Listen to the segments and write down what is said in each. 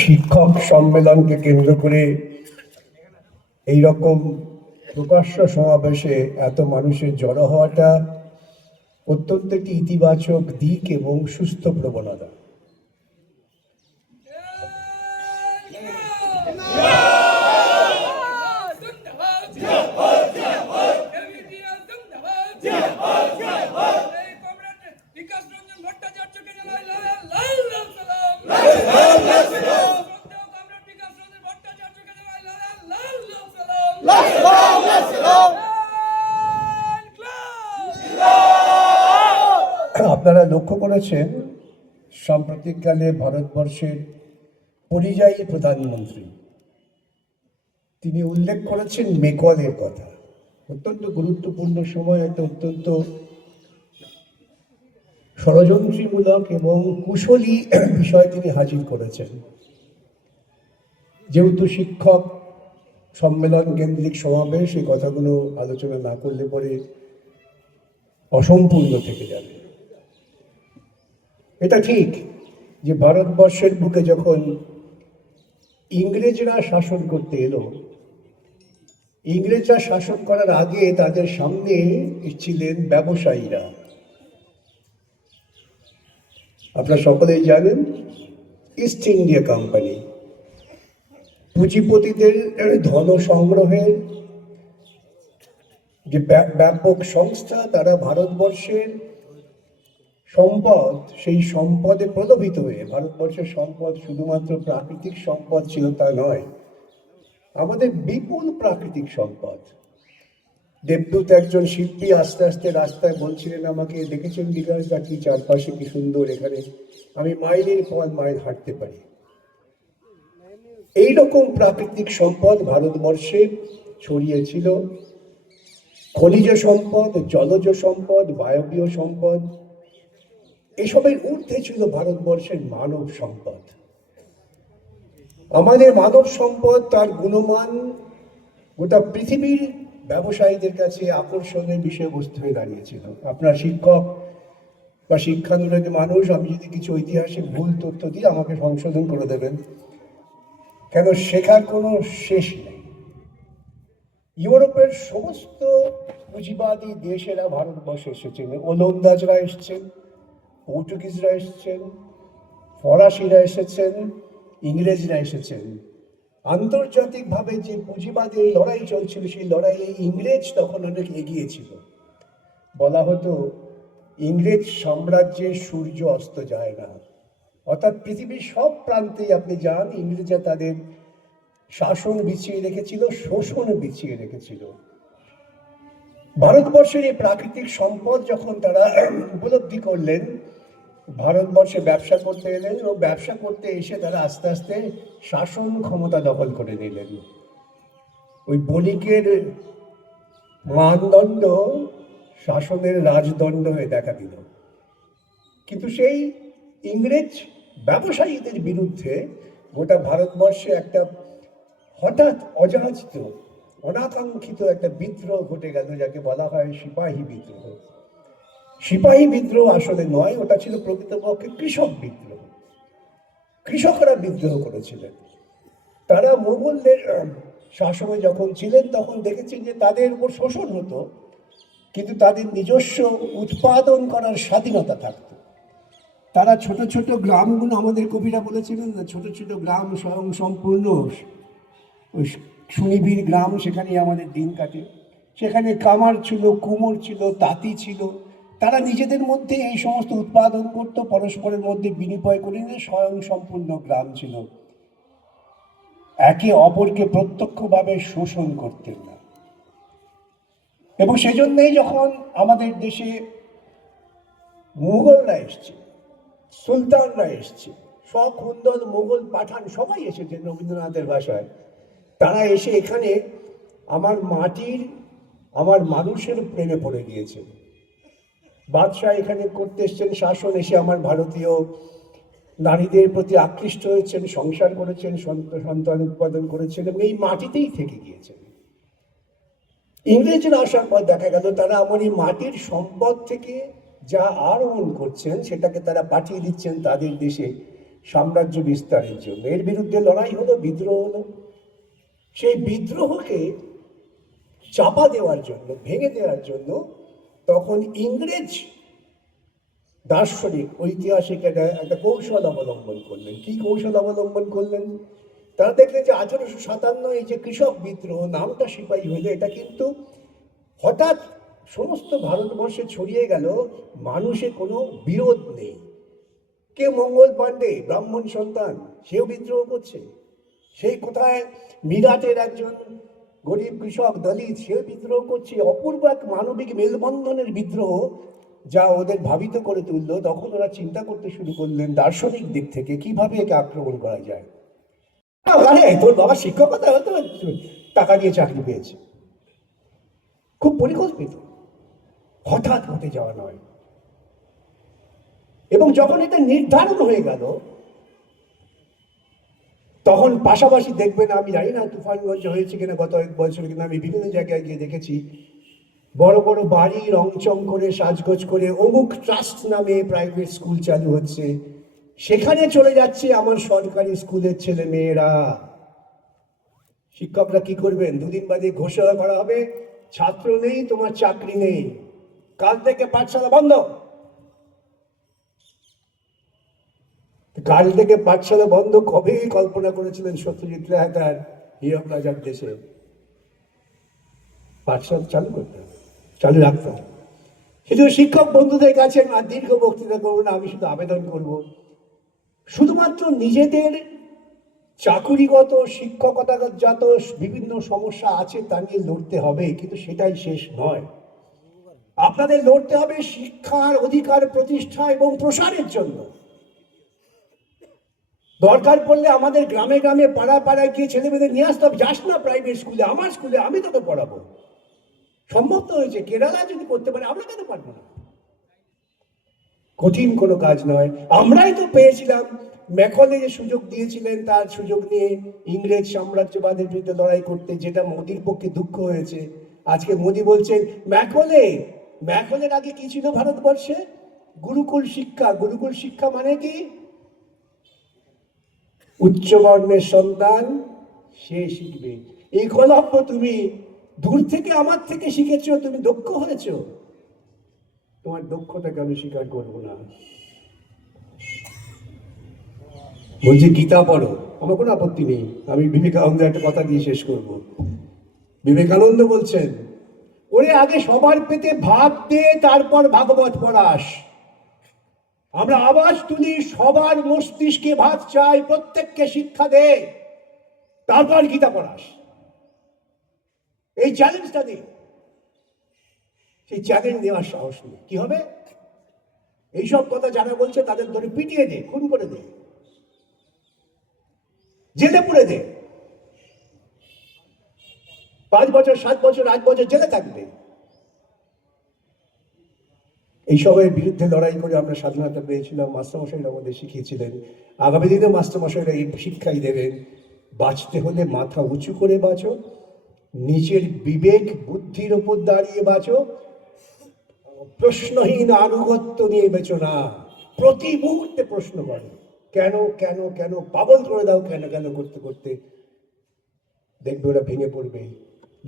শিক্ষক সম্মেলনকে কেন্দ্র করে এই রকম প্রকাশ্য সমাবেশে এত মানুষের জড়ো হওয়াটা অত্যন্ত একটি ইতিবাচক দিক এবং সুস্থ প্রবণতা। আপনারা লক্ষ্য করেছেন সাম্প্রতিককালে ভারতবর্ষের পরিযায়ী প্রধানমন্ত্রী তিনি উল্লেখ করেছেন মেকলের কথা। অত্যন্ত গুরুত্বপূর্ণ সময়, একটা অত্যন্ত ষড়যন্ত্রমূলক এবং কুশলী বিষয় তিনি হাজির করেছেন। যেহেতু শিক্ষক সম্মেলন কেন্দ্রিক সমাবেশ, এই কথাগুলো আলোচনা না করলে পরে অসম্পূর্ণ থেকে যাবে। এটা ঠিক যে ভারতবর্ষের বুকে যখন ইংরেজরা শাসন করতে এলো, ইংরেজরা শাসন করার আগে তাদের সামনে ছিলেন ব্যবসায়ীরা। আপনারা সকলেই জানেন ইস্ট ইন্ডিয়া কোম্পানি পুঁজিপতিদের ধন সংগ্রহের যে ব্যাপক সংস্থা, তারা ভারতবর্ষের সম্পদ, সেই সম্পদে প্রলোভিত হয়ে, ভারতবর্ষের সম্পদ শুধুমাত্র প্রাকৃতিক সম্পদ ছিল তা নয়, আমাদের বিপুল প্রাকৃতিক সম্পদ। দেবদূত একজন শিল্পী আস্তে আস্তে রাস্তায় বলছিলেন আমাকে, দেখেছেন বিকাশদা কি চারপাশে কি সুন্দর, এখানে আমি মাইলের পর মাইল হাঁটতে পারি। এইরকম প্রাকৃতিক সম্পদ ভারতবর্ষে ছড়িয়েছিল। খনিজ সম্পদ, জলজ সম্পদ, বায়বীয় সম্পদ, এসবের ঊর্ধ্বে ছিল ভারতবর্ষের মানব সম্পদ। আমাদের মানব সম্পদ, তার গুণমান গোটা পৃথিবীর ব্যবসায়ীদের কাছে আকর্ষণের বিষয়বস্তু হয়ে দাঁড়িয়েছিল। আপনার শিক্ষক বা শিক্ষানুরাগী মানুষ, আমি যদি কিছু ঐতিহাসিক ভুল তথ্য দিই আমাকে সংশোধন করে দেবেন, কেন শেখার কোনো শেষ নেই। ইউরোপের সমস্ত পুঁজিবাদী দেশেরা ভারতবর্ষে এসেছেন। ওলন্দাজরা এসছেন, পর্তুগিজরা এসেছেন, ফরাসিরা এসেছেন, ইংরেজরা এসেছেন। আন্তর্জাতিকভাবে যে পুঁজিবাদের লড়াই চলছিল, সেই লড়াইয়ে ইংরেজ তখন অনেক এগিয়ে ছিল। বলা হতো ইংরেজ সাম্রাজ্যে সূর্য অস্ত যায় না, অর্থাৎ পৃথিবীর সব প্রান্তেই আপনি যান, ইংরেজরা তাদের শাসন বিছিয়ে রেখেছিল, শোষণ বিছিয়ে রেখেছিল। ভারতবর্ষের এই প্রাকৃতিক সম্পদ যখন তারা উপলব্ধি করলেন, ভারতবর্ষে ব্যবসা করতে এলেন এবং ব্যবসা করতে এসে তারা আস্তে আস্তে শাসন ক্ষমতা দখল করে নিলেন। ওই বণিকের মানদণ্ড শাসনের রাজদণ্ড হয়ে দেখা দিল। কিন্তু সেই ইংরেজ ব্যবসায়ীদের বিরুদ্ধে গোটা ভারতবর্ষে একটা হঠাৎ অযাচিত, অনাকাঙ্ক্ষিত একটা বিদ্রোহ ঘটে গেল, যাকে বলা হয় সিপাহী বিদ্রোহ। সিপাহী বিদ্রোহ আসলে নয়, ওটা ছিল প্রকৃতপক্ষে কৃষক বিদ্রোহ। কৃষকরা বিদ্রোহ করেছিলেন। তারা মুঘলদের শাসনে যখন ছিলেন তখন দেখেছেন যে তাদের উপর শোষণ হতো, কিন্তু তাদের নিজস্ব উৎপাদন করার স্বাধীনতা থাকতো। তারা ছোট ছোট গ্রামগুলো, আমাদের কবিরা বলেছিলেন না, ছোট ছোট গ্রাম স্বয়ং সম্পূর্ণ সুনিবিড় গ্রাম, সেখানেই আমাদের দিন কাটে। সেখানে কামার ছিল, কুমোর ছিল, তাঁতি ছিল। তারা নিজেদের মধ্যে এই সমস্ত উৎপাদন করত, পরস্পরের মধ্যে বিনিময় করে নিয়ে স্বয়ং সম্পূর্ণ গ্রাম ছিল। একে অপরকে প্রত্যক্ষভাবে শোষণ করতেন না। এবং সেজন্যই যখন আমাদের দেশে মুঘলরা এসছে, সুলতানরা এসছে, সখুন্দল মুঘল পাঠান সবাই এসেছেন রবীন্দ্রনাথের ভাষায়, তারা এসে এখানে আমার মাটির, আমার মানুষের প্রেমে পড়ে গিয়েছে। বাদশাহ এখানে করতে এসছেন শাসন, এসে আমার ভারতীয় নারীদের প্রতি আকৃষ্ট হয়েছেন, সংসার করেছেন, সন্তান উৎপাদন করেছেন এবং এই মাটিতেই থেকে গিয়েছেন। ইংরেজরা আসার পর দেখা গেল তারা আমার এই মাটির সম্পদ থেকে যা আহরণ করছেন সেটাকে তারা পাঠিয়ে দিচ্ছেন তাদের দেশে সাম্রাজ্য বিস্তারের জন্য। এর বিরুদ্ধে লড়াই হলো, বিদ্রোহ হলো। সেই বিদ্রোহকে চাপা দেওয়ার জন্য, ভেঙে দেওয়ার জন্য তখন ইংরেজ দার্শনিক ঐতিহাসিক একটা কৌশল অবলম্বন করলেন। কি কৌশল অবলম্বন করলেন? তারা দেখলেন যে 1857 এই যে কৃষক বিদ্রোহ, নামটা সিপাহী হইলে, এটা কিন্তু হঠাৎ সমস্ত ভারতবর্ষে ছড়িয়ে গেল, মানুষে কোনো বিরোধ নেই। কে মঙ্গল পাণ্ডে, ব্রাহ্মণ সন্তান, সেও বিদ্রোহ করছে। সেই কোথায় মিরাটের একজন গরিব কৃষক দলিত, সেও বিদ্রোহ করছে। অপূর্ব এক মানবিক মেলবন্ধনের বিদ্রোহ, যা ওদের ভাবিত করে তুললো। তখন ওরা চিন্তা করতে শুরু করলেন দার্শনিক দিক থেকে কিভাবে একে আক্রমণ করা যায়। আরে তোর বাবা শিক্ষকতা হয়তো টাকা দিয়ে চাকরি পেয়েছে, খুব পরিকল্পিত, হঠাৎ ঘটে যাওয়া নয়। এবং যখন এটা নির্ধারণ হয়ে গেল, তখন পাশাপাশি দেখবেন, আমি জানি না তুফানগঞ্জে হয়েছে কিনা গত এক বছর, কিন্তু আমি বিভিন্ন জায়গায় গিয়ে দেখেছি বড় বড় বাড়ি রংচং করে সাজগোজ করে অমুক ট্রাস্ট নামে প্রাইভেট স্কুল চালু হচ্ছে, সেখানে চলে যাচ্ছে আমার সরকারি স্কুলের ছেলে মেয়েরা। শিক্ষকরা কি করবেন? দুদিন বাদে ঘোষণা করা হবে, ছাত্র নেই, তোমার চাকরি নেই, কাল থেকে পাঠশালা বন্ধ। কাল থেকে পাঠশালা বন্ধ কবে কল্পনা করেছিলেন সত্যজিৎ রায় তার হীরক রাজার দেশে? পাঠশালা চালু করতে হবে, চালু রাখতে হবে। শুধু শিক্ষক বন্ধুদের কাছে আর দীর্ঘ বক্তৃতা করবো না, আমি শুধু আবেদন করব, শুধুমাত্র নিজেদের চাকুরিগত শিক্ষকতাগত যত বিভিন্ন সমস্যা আছে তা নিয়ে লড়তে হবে, কিন্তু সেটাই শেষ নয়। আপনাদের লড়তে হবে শিক্ষার অধিকার প্রতিষ্ঠা এবং প্রসারের জন্য। দরকার পড়লে আমাদের গ্রামে গ্রামে পাড়ায় পাড়ায় গিয়ে ছেলেমেয়েদের নিয়ে আসতে হবে। যাস না প্রাইভেট স্কুলে, আমার স্কুলে আমি তোকে পড়াবো। সম্ভব তো হয়েছে, কেরালা যদি করতে পারে, আমরা কেন পারবো না? কঠিন কোনো কাজ নয়। আমরাই তো পেয়েছিলাম, ম্যাকলে যে সুযোগ দিয়েছিলেন, তার সুযোগ নিয়ে ইংরেজ সাম্রাজ্যবাদের বিরুদ্ধে লড়াই করতে, যেটা মোদির পক্ষে দুঃখ হয়েছে। আজকে মোদি বলছেন ম্যাকলের আগে কি ছিল ভারতবর্ষে? গুরুকুল শিক্ষা। গুরুকুল শিক্ষা মানে কি? উচ্চবর্ণের সন্তান সে শিখবে। একলব্য তুমি দূর থেকে আমার থেকে শিখেছো, তুমি দক্ষ হয়েছো, তোমার দক্ষতাকে আমি স্বীকার করবো না। বলছি গীতা পড়ো, আমার কোনো আপত্তি নেই। আমি বিবেকানন্দের একটা কথা দিয়ে শেষ করব। বিবেকানন্দ বলছেন, ওরে আগে সবার পেটে ভাত দে, তারপর ভাগবত পড়াস। আমরা আওয়াজ তুলি, সবার মস্তিষ্কে ভাত চাই, প্রত্যেককে শিক্ষা দে, তারপর গীতা পড়াস। এই চ্যালেঞ্জটা দিই, সেই চ্যালেঞ্জ নেওয়ার সাহস নেই। কি হবে? এইসব কথা যারা বলছে তাদের ধরে পিটিয়ে দে, খুন করে দে, জেলে পুরে দে, 5 বছর 7 বছর 8 বছর জেলে থাকবে। এইসবের বিরুদ্ধে লড়াই করে আমরা স্বাধীনতা পেয়েছিলাম। মাস্টারমশাইরা আমাদের শিখিয়েছিলেন, আগামী দিনে মাস্টারমশাইরা এই শিক্ষাই দেবেন, বাঁচতে হলে মাথা উঁচু করে বাঁচো, নিজের বিবেক বুদ্ধির ওপর দাঁড়িয়ে বাঁচো, প্রশ্নহীন আনুগত্য নিয়ে বেচো না। প্রতি মুহূর্তে প্রশ্ন করো, কেন কেন কেন, পাগল করে দাও কেন কেন করতে করতে, দেখবে ওরা ভেঙে পড়বে।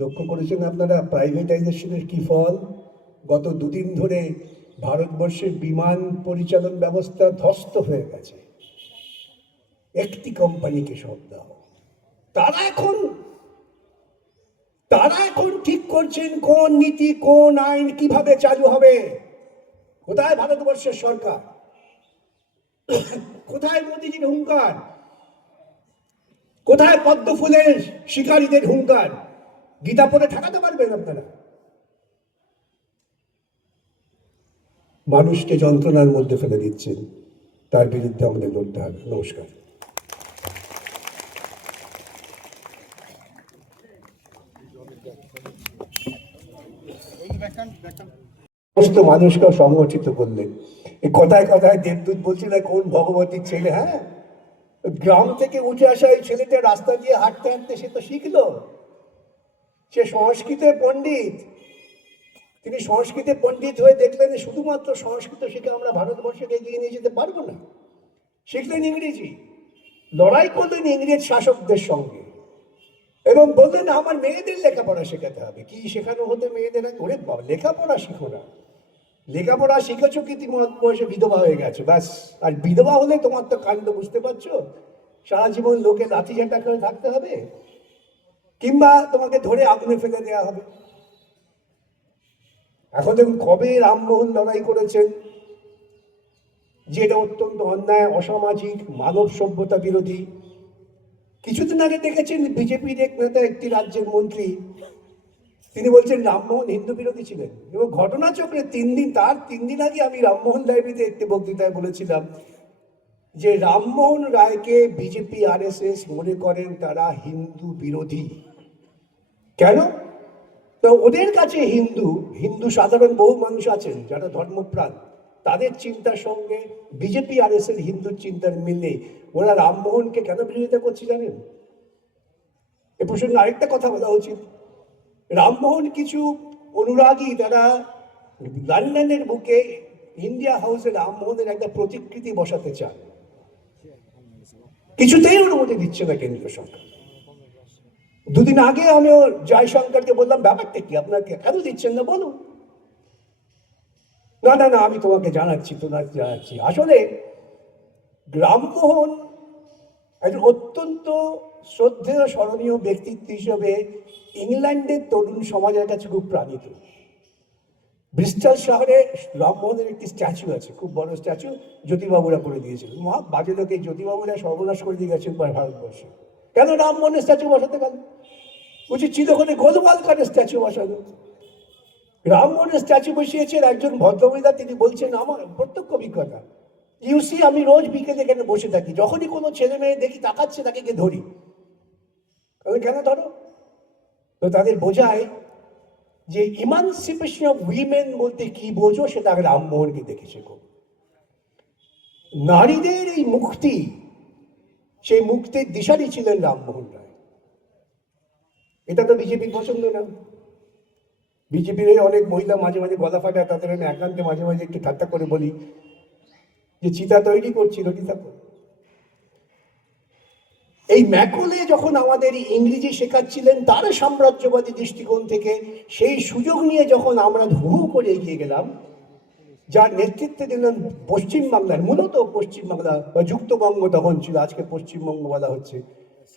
লক্ষ্য করেছেন আপনারা প্রাইভেটাইজেশনের কি ফল? গত 2 দিন ধরে ভারতবর্ষের বিমান পরিচালন ব্যবস্থা ধ্বস্ত হয়ে গেছে। একটি কোম্পানিকে সব দাও। তারা এখন ঠিক করছেন কোন নীতি, কোন আইন কিভাবে চালু হবে। কোথায় ভারতবর্ষের সরকার? কোথায় মোদীজির হুঙ্কার? কোথায় পদ্ম ফুলের শিকারীদের হুঙ্কার? গীতা পড়ে ঠেকাতে পারবেন আপনারা? মানুষকে যন্ত্রণার মধ্যে ফেলে দিচ্ছেন, তার বিরুদ্ধে আমাদের লড়তে হবে। নমস্কার। সমস্ত মানুষকে সংগঠিত করলেন। এই কথায় কথায় দেবদূত বলছিল কোন ভগবতীর ছেলে। হ্যাঁ, গ্রাম থেকে উঠে আসা এই ছেলেটা রাস্তা দিয়ে হাঁটতে হাঁটতে সে তো শিখলো, সে সংস্কৃতে পণ্ডিত। তিনি সংস্কৃতে পণ্ডিত হয়ে দেখলেন শুধুমাত্র সংস্কৃত শিখে আমরা ভারতবর্ষকে এগিয়ে নিয়ে যেতে পারবো না। শিখলেন ইংরেজি, লড়াই করলেন ইংরেজ শাসকদের সঙ্গে, এবং বললেন আমার মেয়েদের লেখাপড়া শেখাতে হবে। কি শেখানো হতে মেয়েদের? ওরে বাবা, লেখাপড়া শিখো না, লেখাপড়া শিখেছো কি তুমি বয়সে বিধবা হয়ে গেছো, ব্যাস। আর বিধবা হলে তোমার তো কাণ্ড বুঝতে পারছো, সারা জীবন লোকে লাঠি ঝাঁটা করে থাকতে হবে, কিংবা তোমাকে ধরে আগুনে ফেলে দেওয়া হবে। এখন দেখুন কবে রামমোহন লড়াই করেছেন, যেটা অত্যন্ত অন্যায়, অসামাজিক, মানব সভ্যতা বিরোধী। কিছুদিন আগে দেখেছেন বিজেপির এক নেতা, একটি রাজ্যের মন্ত্রী, তিনি বলছেন রামমোহন হিন্দু বিরোধী ছিলেন। এবং ঘটনাচক্রে 3 দিন আগে আমি রামমোহন লাইব্রেরিতে একটি বক্তৃতায় বলেছিলাম যে রামমোহন রায়কে বিজেপি আরএসএস মনে করেন তারা হিন্দু বিরোধী। কেন? তো ওদের কাছে হিন্দু হিন্দু সাধারণ বহু মানুষ আছেন যারা ধর্মপ্রাণ, তাদের চিন্তার সঙ্গে বিজেপি আরএসএস হিন্দুর চিন্তার মিল নেই। ওরা রামমোহনকে কেন বিরোধিতা করছে জানেন? এ প্রসঙ্গে আরেকটা কথা বলা উচিত। রামমোহন কিছু অনুরাগী তারা লন্ডনের বুকে ইন্ডিয়া হাউসে রামমোহনের একটা প্রতিকৃতি বসাতে চান, কিছুতেই অনুমতি দিচ্ছে না কেন্দ্রীয় সরকার। দুদিন আগে আমিও জয়শঙ্করকে বললাম ব্যাপারটা কি, আপনাকে কেন দিচ্ছেন না বলুন। না না না, আমি তোমাকে জানাচ্ছি জানাচ্ছি। আসলে রামমোহন একজন অত্যন্ত শ্রদ্ধেয় স্মরণীয় ব্যক্তিত্ব হিসেবে ইংল্যান্ডের তরুণ সমাজের কাছে খুব প্রাণিত। ব্রিস্টল শহরে রামমোহনের একটি স্ট্যাচু আছে, খুব বড় স্ট্যাচু, জ্যোতিবাবুরা করে দিয়েছিলেন। মহা বাজে লোক, এই জ্যোতিবাবুরা সর্বনাশ করে দিয়ে গেছেন ভারতবর্ষে। কেন রামমোহনের স্ট্যাচু বসাতে গেল? উচিত ছিল ওখানে গোলমালকারের স্ট্যাচু বসানো। রামমোহনের স্ট্যাচু বসিয়েছেন একজন ভদ্রমহিলা, তিনি বলছেন আমার প্রত্যক্ষ অভিজ্ঞতা, ইউসি আমি রোজ বিকেলে এখানে বসে থাকি, যখনই কোনো ছেলে মেয়ে দেখি তাকাচ্ছে তাকে গিয়ে ধরি। কেন ধরো? তো তাদের বোঝায় যে ইমানসিপেশন অফ উইমেন বলতে কি বোঝো সেটা আগে রামমোহনকে দেখেছে। নারীদের এই মুক্তি, সেই মুক্তির দিশারি ছিলেন রামমোহন রায়। এটা তো বিজেপির পছন্দ না। বিজেপির অনেক মহিলা মাঝে মাঝে গলা ফাটায়, তাদের আমি একান্তে মাঝে মাঝে একটু ঠাট্টা করে বলি যে চিতা তৈরি করছি, রুটি থাকো। এই ম্যাকলে যখন আমাদের ইংরেজি শেখাচ্ছিলেন তার সাম্রাজ্যবাদী দৃষ্টিকোণ থেকে, সেই সুযোগ নিয়ে যখন আমরা হু করে এগিয়ে গেলাম, যার নেতৃত্বে দিলেন পশ্চিমবাংলার, মূলত পশ্চিমবাংলা বা যুক্তবঙ্গ তখন ছিল, আজকে পশ্চিমবঙ্গ বলা হচ্ছে,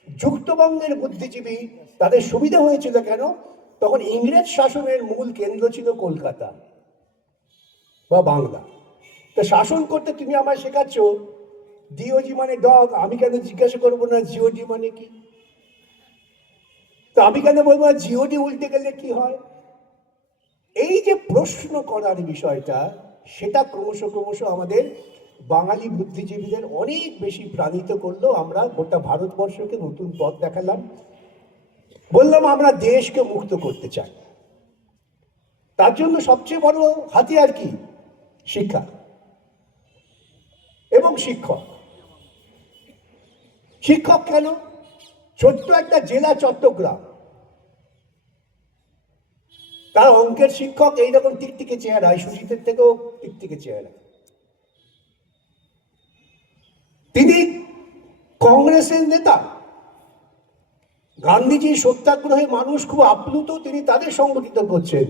যুক্তবঙ্গের বুদ্ধিজীবী, তাদের সুবিধা হয়েছিল কেন? তখন ইংরেজ শাসনের মূল কেন্দ্র ছিল কলকাতা বা বাংলা। তা শাসন করতে তুমি আমায় শেখাচ্ছ ডিওজি মানে ডগ, আমি কেন জিজ্ঞাসা করবো না জিওডি মানে কি? তো আমি কেন বলবো জিওডি উল্টে গেলে কি হয়? এই যে প্রশ্ন করার বিষয়টা, সেটা ক্রমশ ক্রমশ আমাদের বাঙালি বুদ্ধিজীবীদের অনেক বেশি প্রাণিত করলো। আমরা গোটা ভারতবর্ষকে নতুন পথ দেখালাম, বললাম আমরা দেশকে মুক্ত করতে চাই। তার জন্য সবচেয়ে বড় হাতিয়ার কি? শিক্ষা এবং শিক্ষক। শিক্ষক কেন? ছোট্ট একটা জেলা চট্টগ্রাম, তার অঙ্কের শিক্ষক এইরকম টিকটিকে চেহারা, সুজিতের থেকেও টিকটিকে চেহারা। তিনি কংগ্রেসের নেতা, গান্ধীজির সত্যাগ্রহে মানুষ খুব আপ্লুত, তিনি তাদের সংগঠিত করছেন।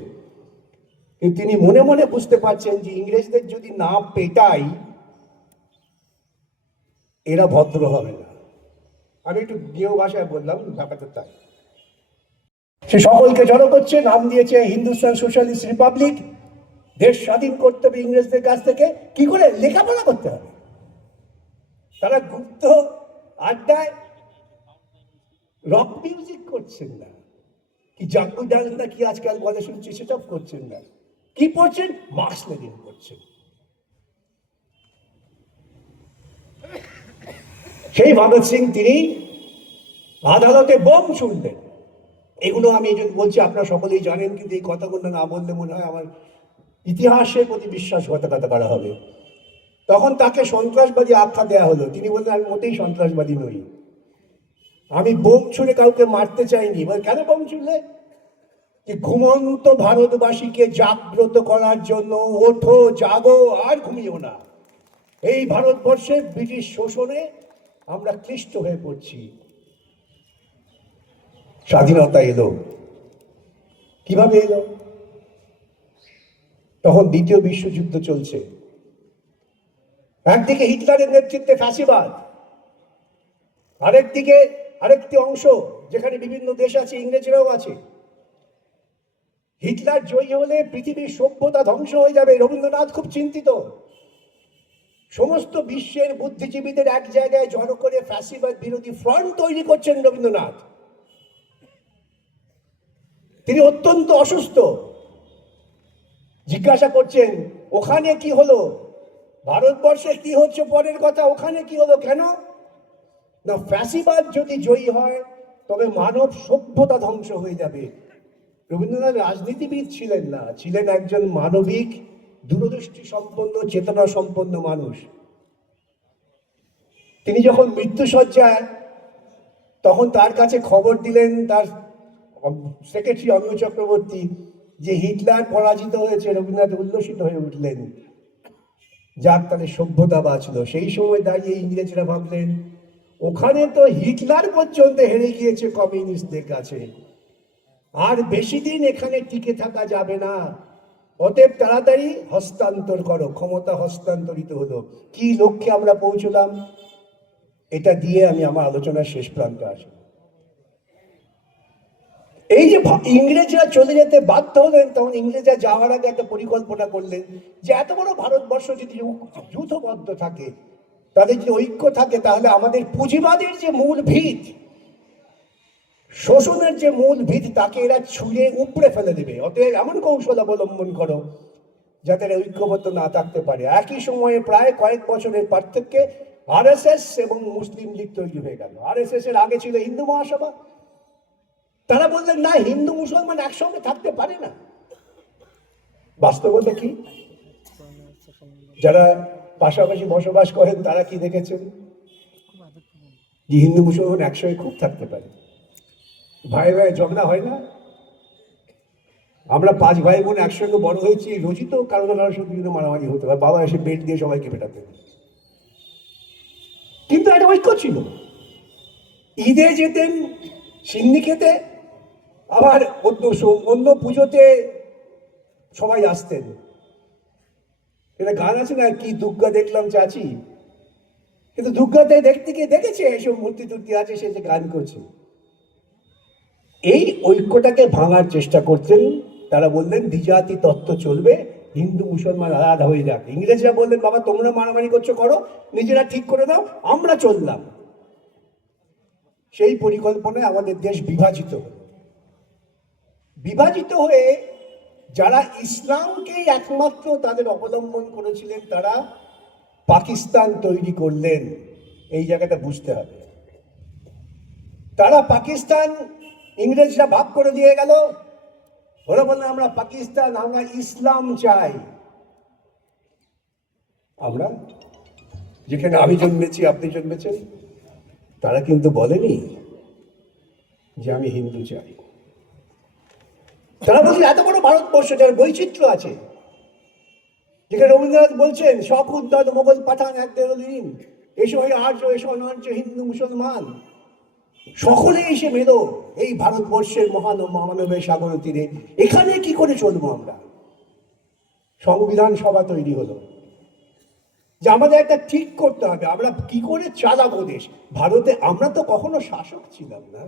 কিন্তু তিনি মনে মনে বুঝতে পারছেন যে ইংরেজদের যদি না পেটাই এরা ভদ্র হবে না। আমি একটু গেও ভাষায় বললাম, ব্যাপারটা তাই। সে সকলকে জড়ো করছে, নাম দিয়েছে হিন্দুস্তান সোশ্যালিস্ট রিপাবলিক। দেশ স্বাধীন করতে হবে ইংরেজদের কাছ থেকে, কি করে? লেখাপড়া করতে হবে। তারা গুপ্ত আড্ডায় রক মিউজিক করছেন না, কি জাগু ডান্স না কি আজকাল বলে শুনছি, সেসব করছেন না। কি পড়ছেন? মার্কস লেনিন করছেন। সেই ভগৎ সিং তিনি আদালতে বোম ছুড়লেন। এগুলো আমি এই জন্য বলছি, আপনারা সকলেই জানেন, কিন্তু এই কথাগুলো না বললে মনে হয় আমার ইতিহাসের প্রতি বিশ্বাসঘাতকতা করা হবে। তখন তাকে সন্ত্রাসবাদী আখ্যা দেওয়া হলো। তিনি বললেন আমি মোটেই সন্ত্রাসবাদী নই, আমি বোম ছুড়ে কাউকে মারতে চাইনি। কেন বোম ছুড়লে? যে ঘুমন্ত ভারতবাসীকে জাগ্রত করার জন্য, ওঠো জাগো আর ঘুমিও না। এই ভারতবর্ষের ব্রিটিশ শোষণে আমরা ক্লিষ্ট হয়ে পড়ছি। স্বাধীনতা এলো কিভাবে এলো? তখন দ্বিতীয় বিশ্বযুদ্ধ চলছে, একদিকে হিটলারের নেতৃত্বে ফ্যাসিবাদ, আরেকদিকে আরেকটি অংশ যেখানে বিভিন্ন দেশ আছে, ইংরেজরাও আছে। হিটলার জয়ী হলে পৃথিবীর সভ্যতা ধ্বংস হয়ে যাবে, রবীন্দ্রনাথ খুব চিন্তিত। সমস্ত বিশ্বের বুদ্ধিজীবীদের এক জায়গায় জড়ো করে ফ্যাসিবাদ বিরোধী ফ্রন্ট তৈরি করছেন রবীন্দ্রনাথ। তিনি অত্যন্ত অসুস্থ। জিজ্ঞাসা করছেন ওখানে কি হলো, ভারতবর্ষে কি হচ্ছে পরের কথা, ওখানে কি হলো কেন? না, ফ্যাসিবাদ যদি জয়ী হয় তবে মানব সভ্যতা ধ্বংস হয়ে যাবে। রবীন্দ্রনাথ রাজনীতিবিদ ছিলেন না, ছিলেন একজন মানবিক, দূরদৃষ্টি সম্পন্ন, চেতনা সম্পন্ন মানুষ। তিনি যখন মৃত্যুশয্যায়, তখন তার কাছে খবর দিলেন তার সেক্রেটারি অমিয় চক্রবর্তী যে হিটলার পরাজিত হয়েছে। রবীন্দ্রনাথ উল্লসিত হয়ে উঠলেন, যার তাহলে সভ্যতা বাঁচল। সেই সময় দাঁড়িয়ে ইংরেজরা ভাবলেন ওখানে তো হিটলার পর্যন্ত হেরে গিয়েছে কমিউনিস্টদের কাছে, আর বেশি দিন এখানে টিকে থাকা যাবে না, অতএব তাড়াতাড়ি হস্তান্তর করো। ক্ষমতা হস্তান্তরিত হলো। কি লক্ষ্যে আমরা পৌঁছলাম, এটা দিয়ে আমি আমার আলোচনার শেষ প্রান্তে আসি। এই যে ইংরেজরা চলে যেতে বাধ্য হলেন, তখন ইংরেজরা যাওয়ার আগে একটা পরিকল্পনা করলেন যে এত বড় ভারতবর্ষ যদি যূথবদ্ধ থাকে, তাদের যদি ঐক্য থাকে, তাহলে আমাদের পুঁজিবাদের যে মূল ভিত, শোষণের যে মূল ভিত, তাকে এরা ছুঁড়ে উপড়ে ফেলে দেবে। অতএব এমন কৌশল অবলম্বন করো যাতে এরা ঐক্যবদ্ধ না থাকতে পারে। একই সময়ে প্রায় কয়েক বছরের পার্থক্যে আরএসএস এবং মুসলিম লীগ তৈরি হয়ে গেল। আরএসএস এর আগে ছিল হিন্দু মহাসভা। তারা বললেন না, হিন্দু মুসলমান একসঙ্গে থাকতে পারে না। বাস্তবতা কি? যারা পাশাপাশি বসবাস করেন তারা কি দেখেছেন যে হিন্দু মুসলমান একসঙ্গে খুব থাকতে পারে। ভাই ভাই ঝগড়া হয় না? আমরা 5 ভাই বোন একসঙ্গে বড় হয়েছি, রোজই তো কারো না কারোর সাথে বিভিন্ন মারামারি হতে পারে। বাবা এসে বেড দিয়ে সবাইকে পেটাতেন, কিন্তু একটা ঐক্য ছিল। ঈদে যেতেন সিন্নি খেতে, আবার অন্য পুজোতে সবাই আসতেন। এটা গান আছে না, কি দুর্গা দেখলাম চাচি, কিন্তু দুর্গাতে দেখতে গিয়ে দেখেছে এসব মূর্তি টুর্তি আছে, সে যে গান করছে। এই ঐক্যটাকে ভাঙার চেষ্টা করছেন তারা। বললেন দ্বিজাতি তত্ত্ব চলবে, হিন্দু মুসলমান আলাদা হয়ে যাক। ইংরেজরা বললেন বাবা তোমরা মারামারি করছো করো, নিজেরা ঠিক করে দাও, আমরা চললাম। সেই পরিকল্পনায় আমাদের দেশ বিভাজিত হল। বিভাজিত হয়ে যারা ইসলামকেই একমাত্র তাদের অবলম্বন করেছিলেন, তারা পাকিস্তান তৈরি করলেন। এই জায়গাটা বুঝতে হবে। তারা পাকিস্তান, ইংরেজরা ভাগ করে দিয়ে গেল। ওরা বললেন আমরা পাকিস্তান, আমরা ইসলাম চাই। আমরা যেখানে আমি জন্মেছি, আপনি জন্মেছেন, তারা কিন্তু বলেনি যে আমি হিন্দু চাই। তারা বলছে এত বড় ভারতবর্ষ যার বৈচিত্র্য আছে, যেখানে রবীন্দ্রনাথ বলছেন শখ উদ্দাত মোগল পাঠান এক দেহলীন, এসো হয়ে আর্য, এসো অনার্য, হিন্দু মুসলমান, সকলে এসে মেলো এই ভারতবর্ষের মহামানবের সাগর তীরে। এখানে কি করে চলবো আমরা? সংবিধান সভা তৈরি হলো যে আমাদের একটা ঠিক করতে হবে আমরা কি করে চালাবো দেশ। ভারতে আমরা তো কখনো শাসক ছিলাম না।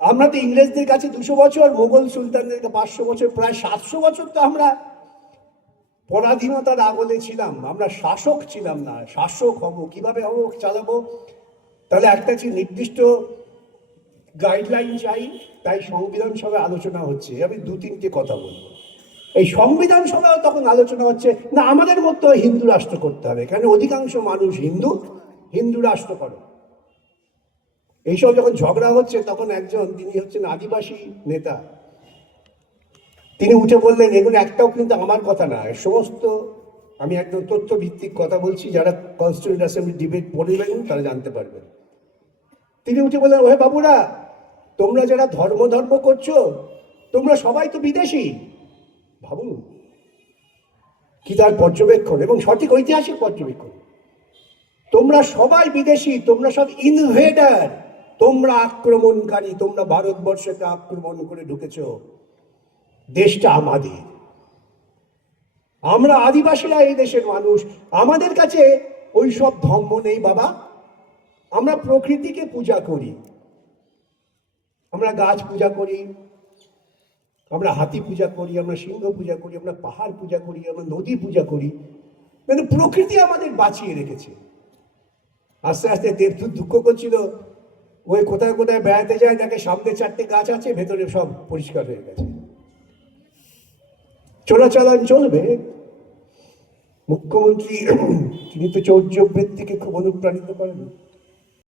আমরা তো ইংরেজদের কাছে 200 বছর, মোগল সুলতানদের কাছে 500 বছর, প্রায় 700 বছর তো আমরা পরাধীনতার আগলে ছিলাম। আমরা শাসক ছিলাম না। শাসক হব, কিভাবে হব, চালাবো, তাহলে একটা নির্দিষ্ট গাইডলাইন চাই। তাই সংবিধান সভায় আলোচনা হচ্ছে। আমি 2-3টে কথা বলবো। এই সংবিধান সভায় তখন আলোচনা হচ্ছে না আমাদের মধ্যে হিন্দু রাষ্ট্র করতে হবে, কারণ অধিকাংশ মানুষ হিন্দু, হিন্দু রাষ্ট্র করো। এইসব যখন ঝগড়া হচ্ছে, তখন একজন, তিনি হচ্ছেন আদিবাসী নেতা, তিনি উঠে বললেন এগুলো একটাও কিন্তু আমার কথা না, সমস্ত আমি একদম তথ্য ভিত্তিক কথা বলছি, যারা কনস্টিটিউয়েন্ট অ্যাসেম্বলি ডিবেট পড়বেন তারা জানতে পারবেন। তিনি উঠে বললেন ওহে বাবুরা, তোমরা যারা ধর্ম করছো, তোমরা সবাই তো বিদেশি। ভাবুন, কি তার পর্যবেক্ষণ এবং সঠিক ঐতিহাসিক পর্যবেক্ষণ। তোমরা সবাই বিদেশি, তোমরা সব ইনভেডার, তোমরা আক্রমণকারী, তোমরা ভারতবর্ষকে আক্রমণ করে ঢুকেছ। দেশটা আমাদের, আমরা আদিবাসীরা এই দেশের মানুষ, আমাদের কাছে ওই সব ধর্ম নেই বাবা। আমরা প্রকৃতিকে পূজা করি, আমরা গাছ পূজা করি, আমরা হাতি পূজা করি, আমরা সিংহ পূজা করি, আমরা পাহাড় পূজা করি, আমরা নদী পূজা করি, কিন্তু প্রকৃতি আমাদের বাঁচিয়ে রেখেছে। আস্তে আস্তে দেবদূত দুঃখ করছিল, ওই কোথায় কোথায় বেড়াতে যায়, দেখে সামনে 4টে গাছ আছে, ভেতরে সব পরিষ্কার হয়ে গেছে। চোরাচালান চলবে। মুখ্যমন্ত্রী তিনি তো চৌর্যবৃত্তিকে খুব অনুপ্রাণিত করেন।